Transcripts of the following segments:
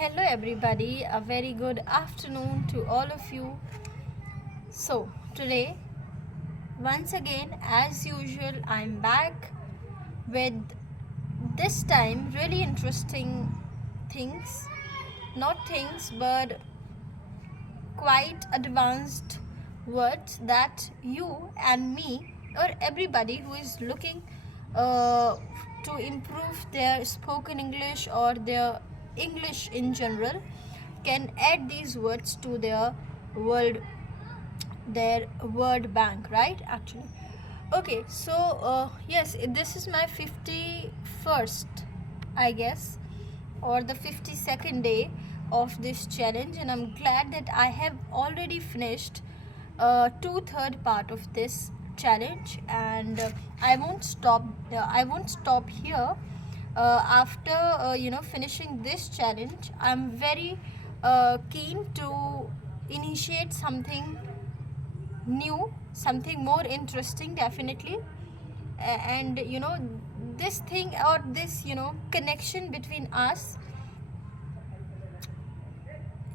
Hello, everybody. A very good afternoon to all of you. So, today, once again, as usual, I'm back with this time really interesting things. Not things, but quite advanced words that you and me, or everybody who is looking uh, to improve their spoken English or their English in general, can add these words to word their word bank, right? Actually, okay, so yes, this is my 51st, I guess, or the 52nd day of this challenge, and I'm glad that I have already finished two-third part of this challenge, and I won't stop here. After finishing this challenge, I'm very keen to initiate something new, something more interesting, definitely. And this thing, or this connection between us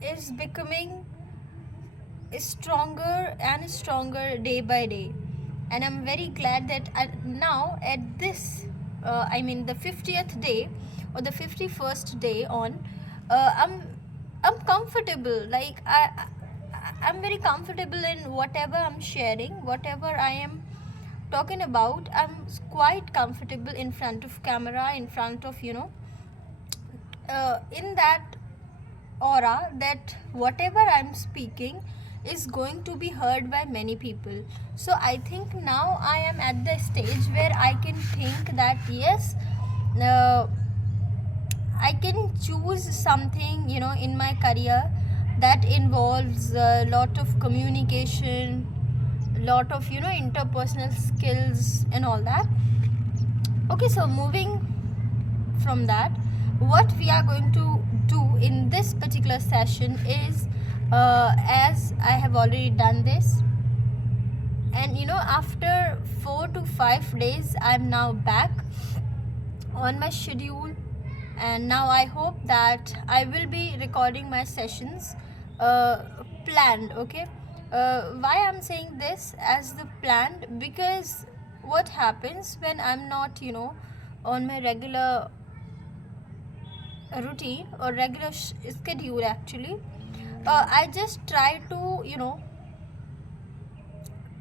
is becoming stronger and stronger day by day. And I'm very glad that now at this I mean the 50th day or the 51st day on, I'm comfortable. Like I'm very comfortable in whatever I'm sharing, whatever I am talking about. I'm quite comfortable in front of camera, in front of in that aura that whatever I'm speaking is going to be heard by many people. So I think now I am at the stage where I can think that yes, uh, I can choose something in my career that involves a lot of communication, lot of interpersonal skills and all that. Okay, so moving from that, what we are going to do in this particular session is, as I have already done this, and after 4 to 5 days I'm now back on my schedule, and now I hope that I will be recording my sessions planned. Okay, why I'm saying this as the planned? Because what happens when I'm not on my regular routine or regular schedule, actually, I just try to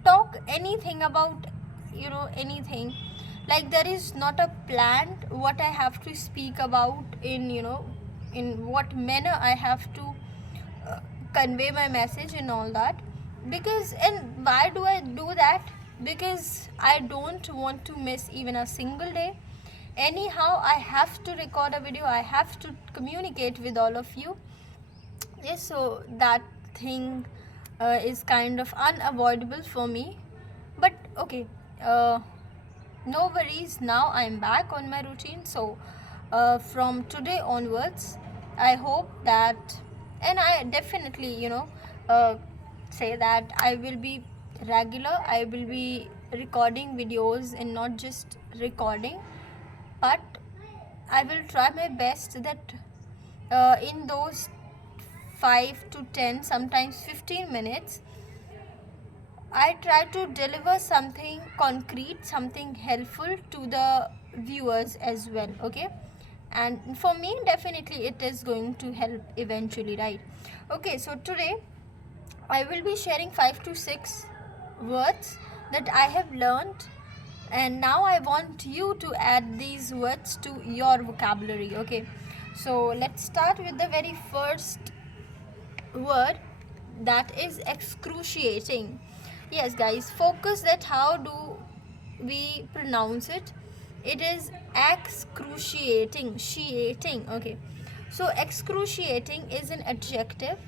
talk anything about anything. Like there is not a plan what I have to speak about, in what manner I have to uh, convey my message and all that. Because, and why do I do that? Because I don't want to miss even a single day. Anyhow, I have to record a video, I have to communicate with all of you. Yes, so that thing is kind of unavoidable for me. But okay, no worries, now I'm back on my routine. So from today onwards, I hope that, and I definitely uh, say that I will be regular, I will be recording videos, and not just recording, but I will try my best that in those 5 to 10, sometimes 15 minutes, I try to deliver something concrete, something helpful to the viewers as well. Okay, and for me, definitely it is going to help eventually, right? Okay, so today I will be sharing 5 to 6 words that I have learned, and now I want you to add these words to your vocabulary. Okay, so let's start with the very first word, that is excruciating. Yes, guys, focus that how do we pronounce it. It is excruciating, sheating. Okay, so excruciating is an adjective.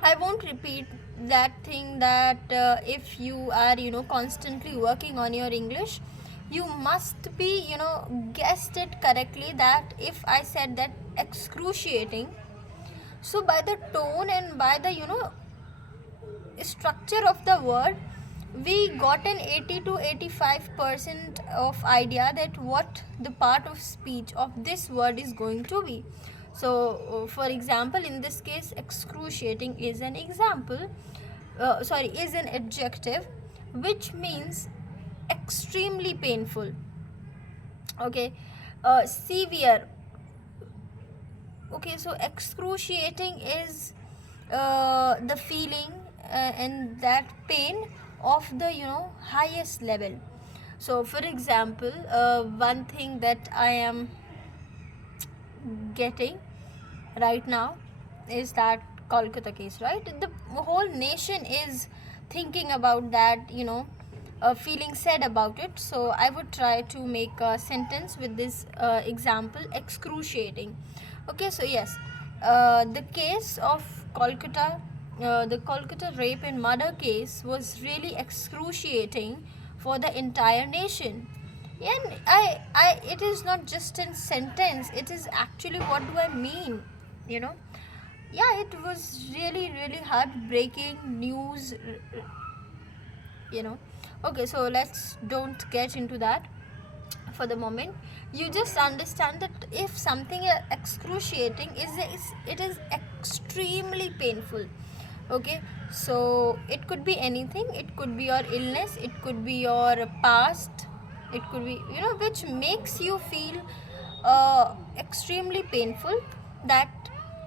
I won't repeat that thing, that if you are constantly working on your English, you must be guessed it correctly, that if I said that excruciating, so by the tone and by the structure of the word, we got an 80 to 85% of idea that what the part of speech of this word is going to be. So for example, in this case, excruciating is an example, is an adjective which means extremely painful. Okay. Severe. Okay, so excruciating is the feeling and that pain of the highest level. So for example, one thing that I am getting right now is that Kolkata case, right? The whole nation is thinking about that, feeling sad about it. So I would try to make a sentence with this example, excruciating. Okay, so yes, the case of Kolkata, the Kolkata rape and murder case was really excruciating for the entire nation. And it is not just in sentence, it is actually what do I mean, you know. Yeah, it was really, really heartbreaking news, you know. Okay, so let's don't get into that for the moment. You just understand that if something excruciating is it is extremely painful. Okay, so it could be anything. It could be your illness, it could be your past, it could be which makes you feel extremely painful. That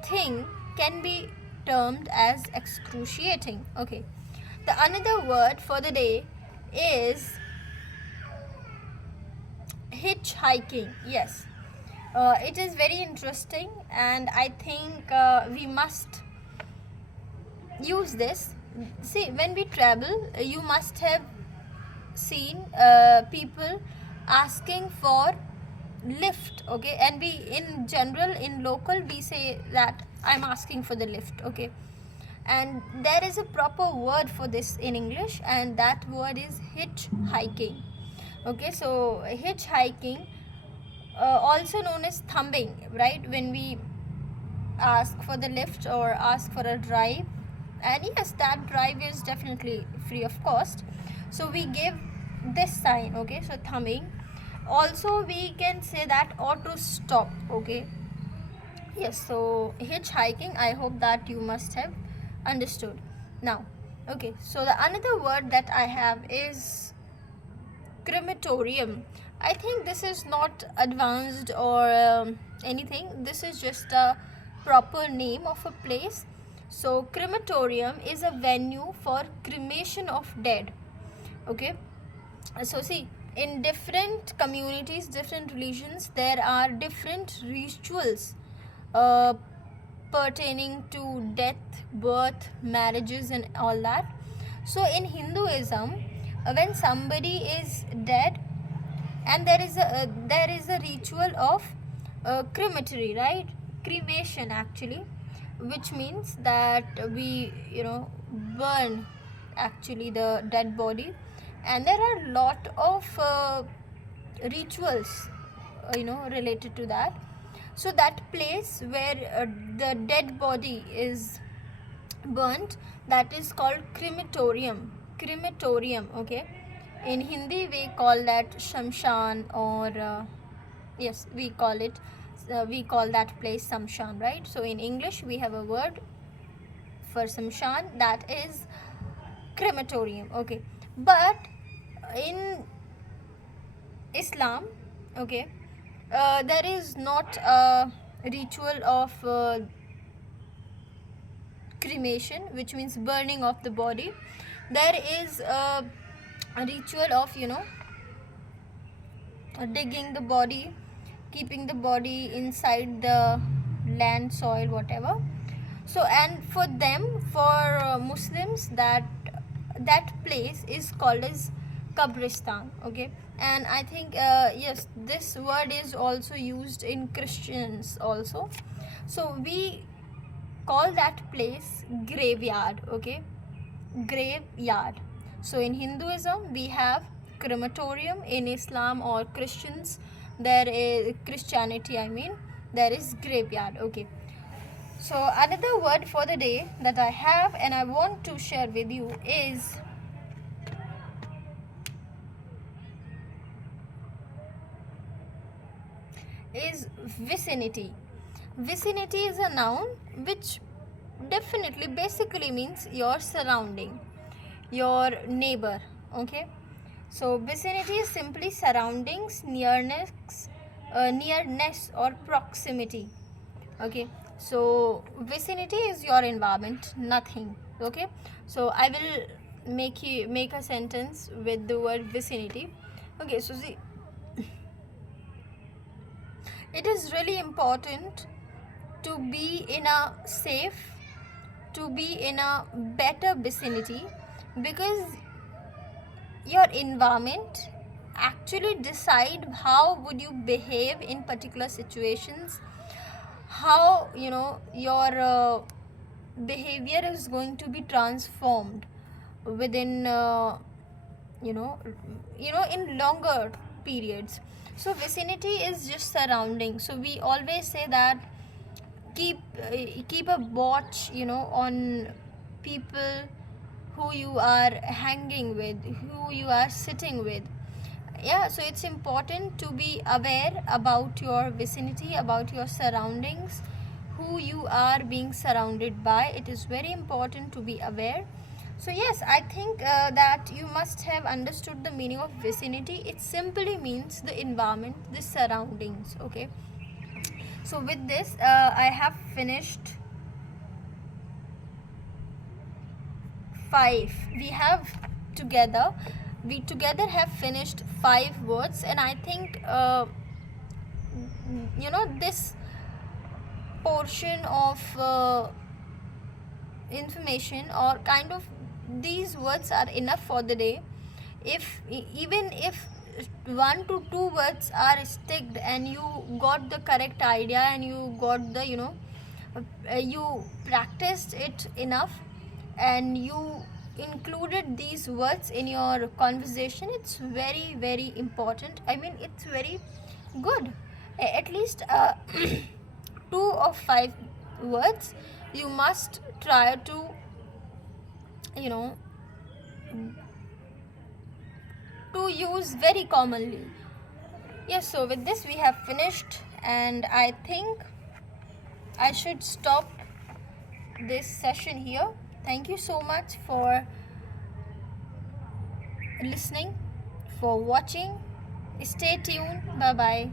thing can be termed as excruciating. Okay, the another word for the day is hitchhiking. Yes, it is very interesting, and I think we must use this. See, when we travel, you must have seen people asking for lift. Okay, and we in general in local we say that I'm asking for the lift. Okay, and there is a proper word for this in English, and that word is hitchhiking. Okay, so hitchhiking, also known as thumbing, right? When we ask for the lift or ask for a drive, and yes, that drive is definitely free of cost, so we give this sign. Okay, so thumbing. Also we can say that auto stop. Okay, yes, so hitchhiking, I hope that you must have understood now. Okay, so the another word that I have is crematorium. I think this is not advanced or anything. This is just a proper name of a place. So crematorium is a venue for cremation of dead. Okay, so see, in different communities, different religions, there are different rituals uh, pertaining to death, birth, marriages, and all that. So in Hinduism, when somebody is dead, and there is a ritual of crematory, right? Cremation actually, which means that we burn actually the dead body, and there are a lot of rituals related to that. So that place where the dead body is burnt, that is called crematorium. Okay, in Hindi we call that shamshan, or yes, we call that place shamshan, right? So in English we have a word for shamshan, that is crematorium. Okay, but in Islam, okay, there is not a ritual of cremation, which means burning of the body. There is a ritual of digging the body, keeping the body inside the land, soil, whatever. So, and for them, for Muslims, that place is called as kabristan. Okay, and I think yes, this word is also used in Christians also. So we call that place graveyard. Okay, graveyard. So in Hinduism we have crematorium. In Islam or Christians, there is Christianity, I mean, there is graveyard. Okay, so another word for the day that I have and I want to share with you is vicinity. Vicinity is a noun which definitely basically means your surrounding, your neighbor. Okay, so vicinity is simply surroundings, nearness or proximity. Okay, so vicinity is your environment, nothing. Okay, so I will make a sentence with the word vicinity. Okay, so see, it is really important to be in a safe, to be in a better vicinity, because your environment actually decide how would you behave in particular situations, how your behavior is going to be transformed within you know in longer periods. So vicinity is just surrounding. So we always say that keep keep a watch on people who you are hanging with, who you are sitting with. Yeah, so it's important to be aware about your vicinity, about your surroundings, who you are being surrounded by. It is very important to be aware. So yes, I think that you must have understood the meaning of vicinity. It simply means the environment, the surroundings. Okay, so with this I have finished 5. Together we together have finished 5 words, and I think this portion of information, or kind of these words, are enough for the day. If even if 1 to 2 words are sticked and you got the correct idea, and you got the you practiced it enough, and you included these words in your conversation, it's very very important. I mean, it's very good. At least 2 of 5 words you must try to you know to use very commonly. Yes, so with this we have finished, and I think I should stop this session here. Thank you so much for listening, for watching. Stay tuned. Bye bye.